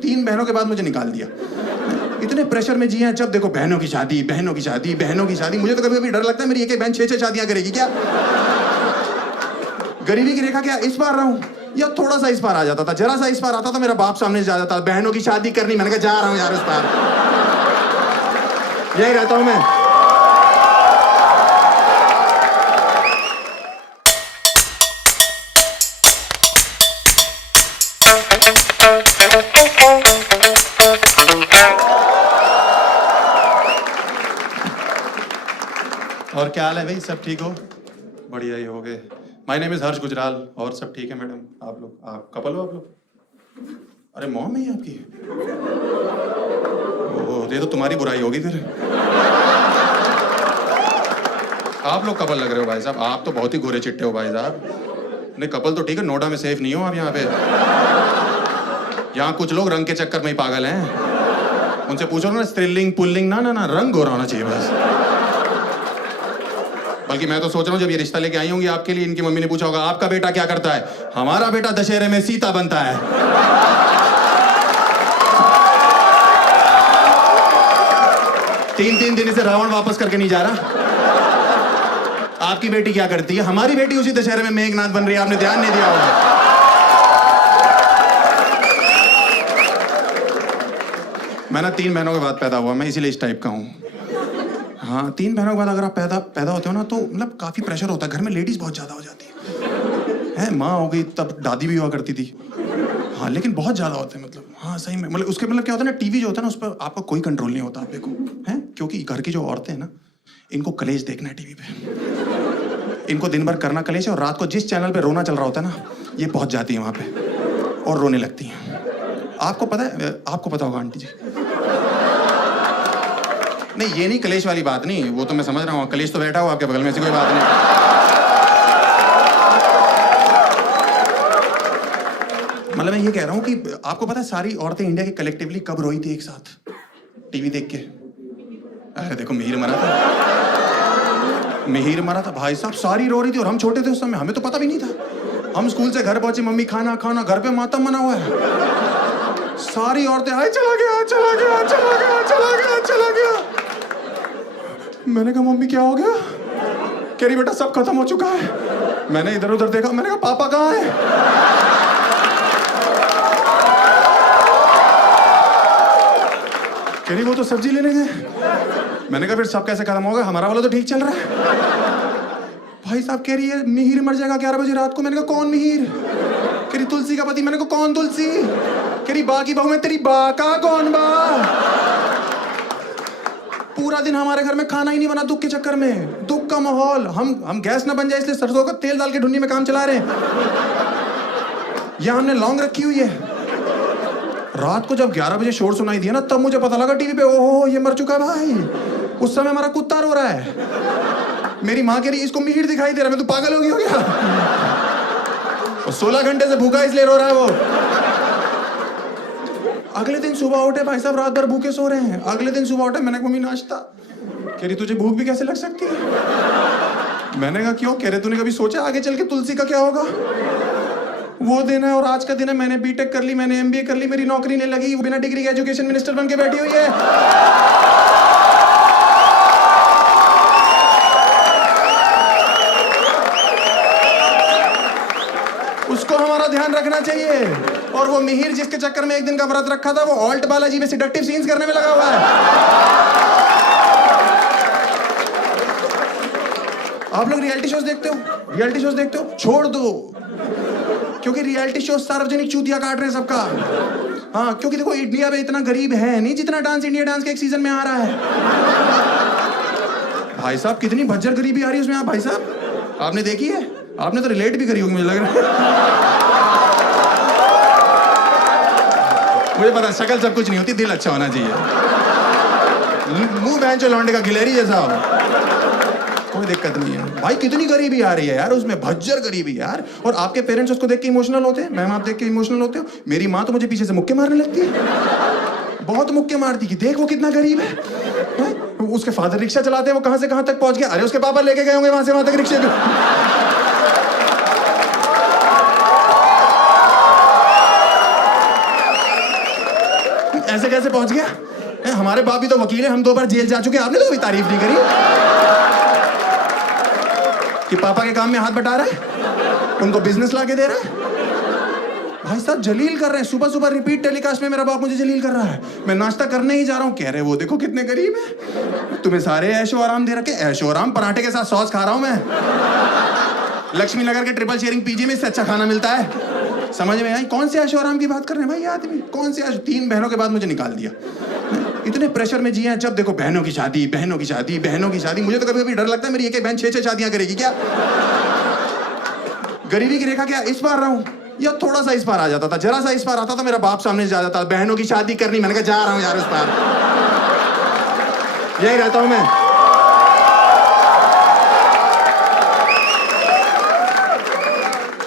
3 बहनों के बाद मुझे निकाल दिया। इतने प्रेशर में जिए, जब देखो बहनों की शादी, बहनों की शादी, बहनों की शादी। मुझे तो कभी कभी डर लगता है मेरी एक एक बहन 6-6 शादियां करेगी क्या। गरीबी की रेखा क्या इस बार रहा हूं, या थोड़ा सा इस बार आ जाता था, जरा सा इस बार आता था, मेरा बाप सामने से आ जाता, बहनों की शादी करनी। मैंने कहा जा रहा हूं यार इस बार, यही रहता हूं मैं। और क्या हाल है भाई, सब ठीक हो? बढ़िया ही हो गए। माय नेम इज हर्ष गुजराल। और सब ठीक है मैडम? आप लोग, आप कपल हो आप लोग? अरे मॉम है ये आपकी? ओह, ये तो तुम्हारी बुराई होगी फिर। आप लोग कपल लग रहे हो भाई साहब, आप तो बहुत ही गोरे चिट्टे हो भाई साहब। नहीं कपल तो ठीक है, नोएडा में सेफ नहीं हो आप यहाँ पे। यहाँ कुछ लोग रंग के चक्कर में ही पागल हैं। उनसे पूछो ना स्त्रीलिंग पुल्लिंग, ना ना ना, रंग गोरा होना चाहिए बस। बल्कि मैं तो सोच रहा हूँ जब ये रिश्ता लेके आई होंगी आपके लिए, इनकी मम्मी ने पूछा होगा आपका बेटा क्या करता है? हमारा बेटा दशहरे में सीता बनता है। 3-3 दिन से रावण वापस करके नहीं जा रहा। आपकी बेटी क्या करती है? हमारी बेटी उसी दशहरे में मेघनाथ बन रही है, आपने ध्यान नहीं दिया होगा। मैं ना 3 बहनों के बाद पैदा हुआ, मैं इसीलिए इस टाइप का हूँ। हाँ, 3 बहनों के बाद अगर आप पैदा होते हो ना, तो मतलब काफी प्रेशर होता है घर में, लेडीज बहुत ज्यादा हो जाती है। माँ हो गई तब दादी भी हुआ करती थी। हाँ लेकिन बहुत ज्यादा होते हैं, मतलब हाँ सही में, मतलब उसके मतलब क्या होता है ना, टीवी जो होता है ना उस पर आपका कोई कंट्रोल नहीं होता। आप देखो हैं, क्योंकि घर की जो औरतें हैं ना, इनको कलेश देखना है टीवी पे। इनको दिन भर करना कलेश है, और रात को जिस चैनल पे रोना चल रहा होता है ना, ये पहुंच जाती है वहां पे और रोने लगती हैं। आपको पता है, आपको पता होगा आंटी जी। नहीं ये नहीं, कलेश वाली बात नहीं, वो तो मैं समझ रहा हूँ, कलेश तो बैठा हो आपके बगल में, ऐसी कोई बात नहीं। मतलब मैं ये कह रहा हूँ कि आपको पता है सारी औरतें इंडिया की कलेक्टिवली कब रोई थी एक साथ टीवी देख के? अरे देखो मिहिर मरा था, मिहिर मरा था भाई साहब, सारी रो रही थी और हम छोटे थे उस समय, हमें तो पता भी नहीं था। हम स्कूल से घर पहुंचे, मम्मी खाना खाना, घर पे मातम मना हुआ है। सारी औरतें हाय चला गया चला गया चला गया चला गया चला गया। मैंने कहा मम्मी क्या हो गया? कह रही बेटा सब खत्म हो चुका है। मैंने इधर उधर देखा, मैंने कहा पापा कहाँ है? कह रही वो तो सब्जी लेने गए। मैंने कहा फिर सब कैसे खत्म होगा, हमारा वाला तो ठीक चल रहा है। भाई साहब कह रही है मिहिर मर जाएगा 11 बजे रात को। मैंने कहा कौन मिहिर? कह रही तुलसी का पति। मैंने कहा कौन तुलसी? कह रही बा की बहू में तेरी बा का कौन बा? पूरा दिन हमारे घर में खाना ही नहीं बना दुख के चक्कर में, दुख का माहौल। हम गैस ना बन जाए इसलिए सरसों का तेल डाल के ढूंढनी में काम चला रहे हैं। यहाँ हमने लौंग रखी हुई है। रात को जब 11 बजे शोर सुनाई दिया ना, तब मुझे पता लगा टीवी पे, ओहो ये मर चुका है भाई। उस समय हमारा कुत्ता रो रहा है। मेरी माँ कह रही इसको मिहिर दिखाई दे रहा है। मैं तो पागल हो गई हो गया? 16 घंटे से भूखा इसलिए रो रहा है वो। अगले दिन सुबह उठे भाई साहब, रात भर भूखे सो रहे हैं। अगले दिन सुबह उठे, मैंने कहा मम्मी नाश्ता। कह रही तुझे भूख भी कैसे लग सकती है? मैंने कहा क्यों? कह रहे तूने कभी सोचा आगे चल के तुलसी का क्या होगा? वो दिन है और आज का दिन है। मैंने बीटेक कर ली, मैंने एमबीए कर ली, मेरी नौकरी नहीं लगी, बिना डिग्री के एजुकेशन मिनिस्टर बन के बैठी हुई है। उसको हमारा ध्यान रखना चाहिए। और वो मिहिर जिसके चक्कर में एक दिन का व्रत रखा था, वो ऑल्ट बालाजी में सिडक्टिव सीन्स करने में लगा हुआ है। आप लोग रियलिटी शोज देखते हो? रियलिटी शोज देखते हो? छोड़ दो, क्योंकि रियलिटी शो सार्वजनिक चूतिया काट रहे हैं सबका। हाँ क्योंकि देखो इंडिया में इतना गरीब है नहीं जितना डांस इंडिया डांस के एक सीजन में आ रहा है। भाई साहब कितनी भज्जर गरीबी आ रही है उसमें। आप भाई साहब आपने देखी है? आपने तो रिलेट भी करी होगी मुझे लग रहा है। मुझे पता शक्ल सब कुछ नहीं होती, दिल अच्छा होना चाहिए। मुंह बहन चो लौंडे का गिलहरी जैसा हो, कोई दिक्कत नहीं है भाई। कितनी गरीबी आ रही है यार उसमें, भज्जर गरीबी यार। और आपके पेरेंट्स उसको देख के इमोशनल होते हैं। मैम आप देख के इमोशनल होते हो? मेरी माँ तो मुझे पीछे से मुक्के मारने लगती है, बहुत मुक्के मारती कि देख वो कितना गरीब है। उसके फादर रिक्शा चलाते हैं, वो कहां से कहां तक पहुंच गया। अरे उसके पापा लेके गए होंगे वहां से वहां तक रिक्शे पे। ऐसे कैसे पहुंच गया? हमारे बाप भी तो वकील है, हम 2 बार जेल जा चुके, आपने तो कोई तारीफ नहीं करी कि पापा के काम में हाथ बटा रहा है, उनको बिजनेस लाके दे रहा है। भाई साहब जलील कर रहे हैं, सुबह सुबह रिपीट टेलीकास्ट में मेरा बाप मुझे जलील कर रहा है। मैं नाश्ता करने ही जा रहा हूँ, कह रहे वो देखो कितने गरीब है, तुम्हें सारे ऐशो आराम दे रखे। ऐशो आराम पराठे के साथ सॉस खा रहा हूं मैं। लक्ष्मी नगर के ट्रिपल शेयरिंग पीजी में इससे अच्छा खाना मिलता है। समझ में आई? कौन से ऐशो आराम की बात कर रहे हैं भाई ये आदमी? कौन से 3 बहनों के बाद मुझे निकाल दिया। इतने प्रेशर में जिए हैं, जब देखो बहनों की शादी, बहनों की शादी, बहनों की शादी। मुझे तो कभी कभी डर लगता है मेरी एक बहन 6-6 शादियां करेगी क्या? गरीबी की रेखा क्या इस बार रहा हूं, या थोड़ा सा इस पार आ जाता था, जरा सा इस पार आता था, मेरा बाप सामने से जा जाता था, बहनों की शादी करनी। मैंने कहा जा रहा हूं यार उस पार, यही रहता हूं मैं।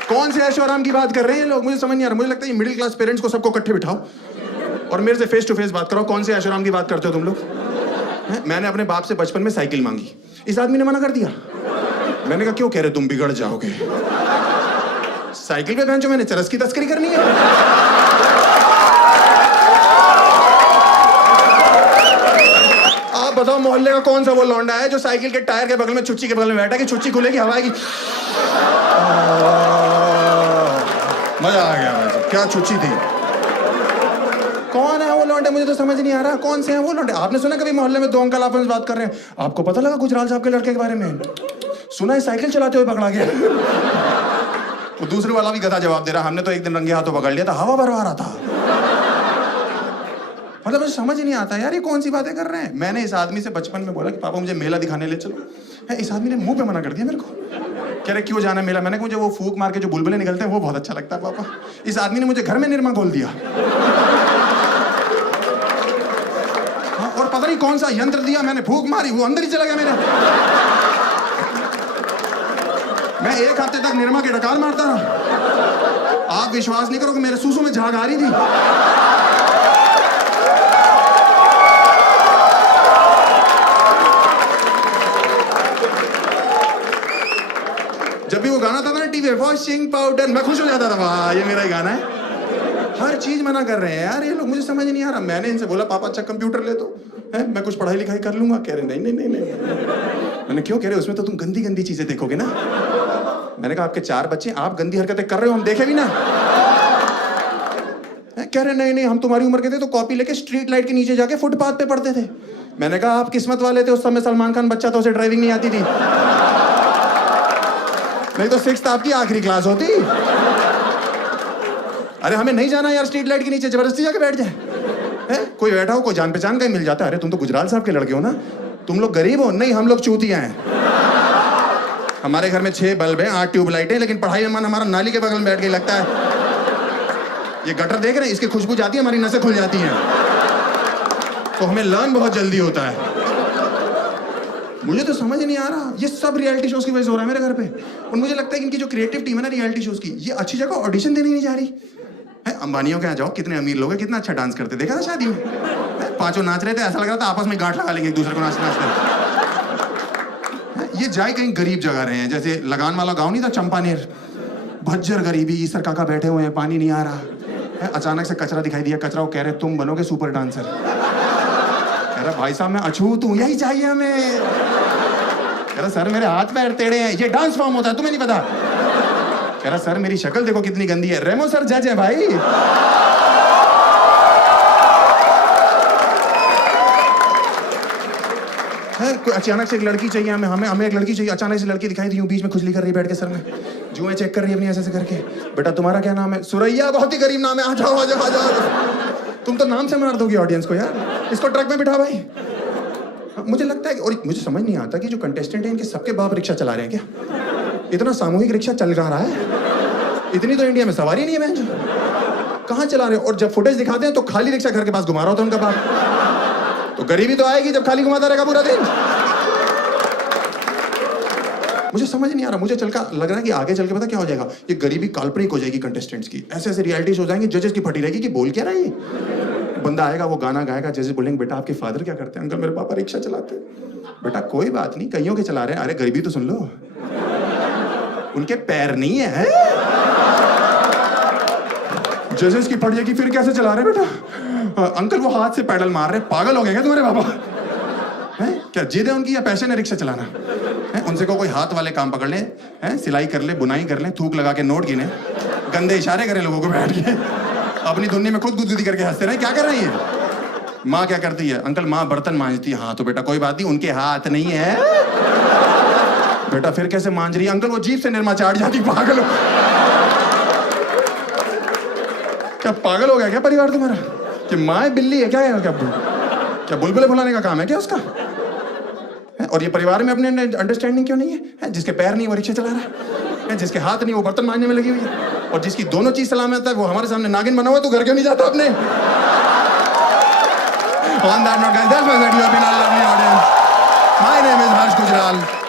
कौन से ऐशो आराम की बात कर रहे हैं लोग? मुझे समझ नहीं आ रहा। मुझे लगता है मिडिल क्लास पेरेंट्स को सबको इकट्ठे बिठाओ और मेरे से फेस टू फेस बात कराओ। कौन से ऐशो आराम की बात करते हो तुम लोग? मैंने अपने बाप से बचपन में साइकिल मांगी, इस आदमी ने मना कर दिया। मैंने कहा क्यों? कह रहे तुम बिगड़ जाओगे। साइकिल पे बहन जो मैंने चरस की तस्करी करनी है। आप बताओ मोहल्ले का कौन सा वो लौंडा है जो साइकिल के टायर के बगल में, छुच्ची के बगल में बैठा कि छुच्ची खुलेगी, हवा आएगी, मजा आ गया। क्या छुच्ची थी? कौन है वो लौंडे? मुझे तो समझ नहीं आ रहा कौन से हैं वो लौंडे। आपने सुना कभी मोहल्ले में 2 अंकल आपस में बात कर रहे हैं? आपको पता लगा गुजराल साहब के लड़के के बारे में? सुना है साइकिल चलाते हुए पकड़ा गया। वो दूसरे वाला भी गधा जवाब दे रहा, हमने तो एक दिन रंगे हाथों पकड़ लिया था, हवा भरवा रहा था। मतलब मुझे समझ नहीं आता यार ये कौन सी बातें कर रहे हैं। मैंने इस आदमी से बचपन में बोला कि पापा मुझे मेला दिखाने ले चलो। इस आदमी ने मुंह पे मना कर दिया मेरे को। कह रहे क्यों जाना मेला? मैंने कहा मुझे वो फूक मार के जो बुलबुले निकलते हैं वो बहुत अच्छा लगता है पापा। इस आदमी ने मुझे घर में निरमा खोल दिया। और पता नहीं कौन सा यंत्र दिया, मैंने फूक मारी, वो अंदर ही चला गया मेरे। मैं 1 हफ्ते तक निरमा के डकार मारता रहा। आप विश्वास नहीं करोगे मेरे सूसू में झाग आ रही थी। जब भी वो गाना था ना टीवी वॉशिंग पाउडर, मैं खुश हो जाता था, वाह ये मेरा ही गाना है। हर चीज मना कर रहे हैं यार ये लोग, मुझे समझ नहीं आ रहा। मैंने इनसे बोला पापा अच्छा कंप्यूटर ले दो, मैं कुछ पढ़ाई लिखाई कर लूंगा। कह रहे नहीं नहीं नहीं नहीं। मैंने क्यों? कह रहे उसमें तो तुम गंदी गंदी चीजें देखोगे ना। मैंने कहा आपके 4 बच्चे, आप गंदी हरकतें कर रहे हो, हम देखे भी ना। कह रहे नहीं नहीं हम तुम्हारी उम्र के थे तो कॉपी लेके स्ट्रीट लाइट के नीचे जाके फुटपाथ पे पढ़ते थे। मैंने कहा आप किस्मत वाले थे, उस समय सलमान खान बच्चा था, उसे ड्राइविंग नहीं आती थी, नहीं तो 6th आपकी आखिरी क्लास होती। अरे हमें नहीं जाना यार स्ट्रीट लाइट के नीचे, जबरदस्ती जाके बैठ जाए। कोई बैठा हो, कोई जान पहचान का ही मिल जाता है। अरे तुम तो गुजराल साहब के लड़के हो ना, तुम लोग गरीब हो? नहीं हम लोग चूतिया हैं। हमारे घर में 6 बल्ब हैं, 8 ट्यूबलाइट हैं, लेकिन पढ़ाई में मन हमारा नाली के बगल में बैठ के लगता है। ये गटर देख रहे हैं, इसकी खुशबू जाती है, हमारी नसें खुल जाती हैं, तो हमें लर्न बहुत जल्दी होता है। मुझे तो समझ नहीं आ रहा, ये सब रियलिटी शोज की वजह से हो रहा है मेरे घर पे। और मुझे लगता है कि इनकी जो क्रिएटिव टीम है ना रियलिटी शोज की, ये अच्छी जगह ऑडिशन देने नहीं जा रही है। अंबानियों के यहाँ जाओ, कितने अमीर लोग हैं, कितना अच्छा डांस करते, देखा था शादी में? 5 नाच रहे थे, ऐसा लग रहा था आपस में गांठ लगा लेंगे एक दूसरे को नाचते नाचते। ये जाए कहीं गरीब जगह रहे हैं, जैसे लगान वाला गाँव नहीं था चंपानेर, भज्जर गरीबी, ईसर काका बैठे हुए हैं, पानी नहीं आ रहा। अचानक से कचरा दिखाई दिया, कचरा को कह रहे तुम बनोगे सुपर डांसर। कह रहा भाई साहब मैं अछूत हूँ, यही चाहिए हमें। कह रहा सर मेरे हाथ पैर टेढ़े हैं, ये डांस फॉर्म होता है, तुम्हें नहीं पता? कह रहा सर मेरी शक्ल देखो कितनी गंदी है। रेमो सर जज है भाई। कोई अचानक से एक लड़की चाहिए हमें एक लड़की चाहिए। अचानक से लड़की दिखाई दी, यूं बीच में खुजली कर रही है बैठ के सर में, जुएं चेक कर रही है अपनी ऐसे करके। बेटा तुम्हारा क्या नाम है? सुरैया, बहुत ही गरीब नाम है, आ जाओ आ जाओ आ जाओ। तुम तो नाम से मार दोगी ऑडियंस को यार, इसको ट्रक में बिठा भाई। मुझे लगता है और मुझे समझ नहीं आता कि जो कंटेस्टेंट है इनके सबके बाप रिक्शा चला रहे हैं क्या? इतना सामूहिक रिक्शा चल रहा है, इतनी तो इंडिया में सवारी नहीं है बहन जो, कहाँ चला रहे हैं? और जब फुटेज दिखाते हैं तो खाली रिक्शा घर के पास घुमा रहा होता है उनका बाप। तो गरीबी तो आएगी जब खाली घुमाता रहेगा पूरा दिन। मुझे समझ नहीं आ रहा, मुझे लग रहा है कि आगे चल के पता क्या हो जाएगा, ये गरीबी काल्पनिक हो जाएगी कंटेस्टेंट्स की। ऐसे ऐसे रियलिटीज हो जाएंगे, जजेस की फटी रहेगी कि बोल क्या रहा है ये। बंदा आएगा वो गाना गाएगा, जजेस बोलेंगे बेटा आपके फादर क्या करते हैं? अंकल मेरे पापा रिक्शा चलाते हैं। बेटा कोई बात नहीं, कईयों के चला रहे हैं। अरे गरीबी तो सुन लो, उनके पैर नहीं है। जजेस की फट जाएगी, फिर कैसे चला रहे बेटा? अंकल वो हाथ से पैडल मार रहे, पागल हो गए क्या तुम्हारे पापा? हैं क्या जिद है उनकी या पैशन है रिक्शा चलाना? हैं उनसे को कोई हाथ वाले काम पकड़ ले, हैं सिलाई कर ले, बुनाई कर ले, थूक लगा के नोट गिने, गंदे इशारे करें लोगों को बैठ के, अपनी धुन्नी में खुद गुदगुदी करके हंसते रहे। क्या कर रही है? माँ क्या करती है? अंकल माँ बर्तन मांजती है। हाँ तो बेटा कोई बात नहीं, उनके हाथ नहीं है। बेटा फिर कैसे मांज रही है? अंकल वो जीभ से निरमा चाट जाती। पागल हो क्या? पागल हो गया क्या परिवार तुम्हारा? कि माँ बिल्ली है क्या? क्या बुलबुले फुलाने का काम है क्या उसका? और ये परिवार में अपने अंडरस्टैंडिंग क्यों नहीं है? जिसके पैर नहीं वो रिक्शा चला रहा है, जिसके हाथ नहीं वो बर्तन मांजने में लगी हुई है, और जिसकी दोनों चीज सलामत है वो हमारे सामने नागिन बना हुआ है। तो घर क्यों नहीं जाता अपने? On that note, guys, that's my video. I've been a lovely audience. My name is Harsh Gujral.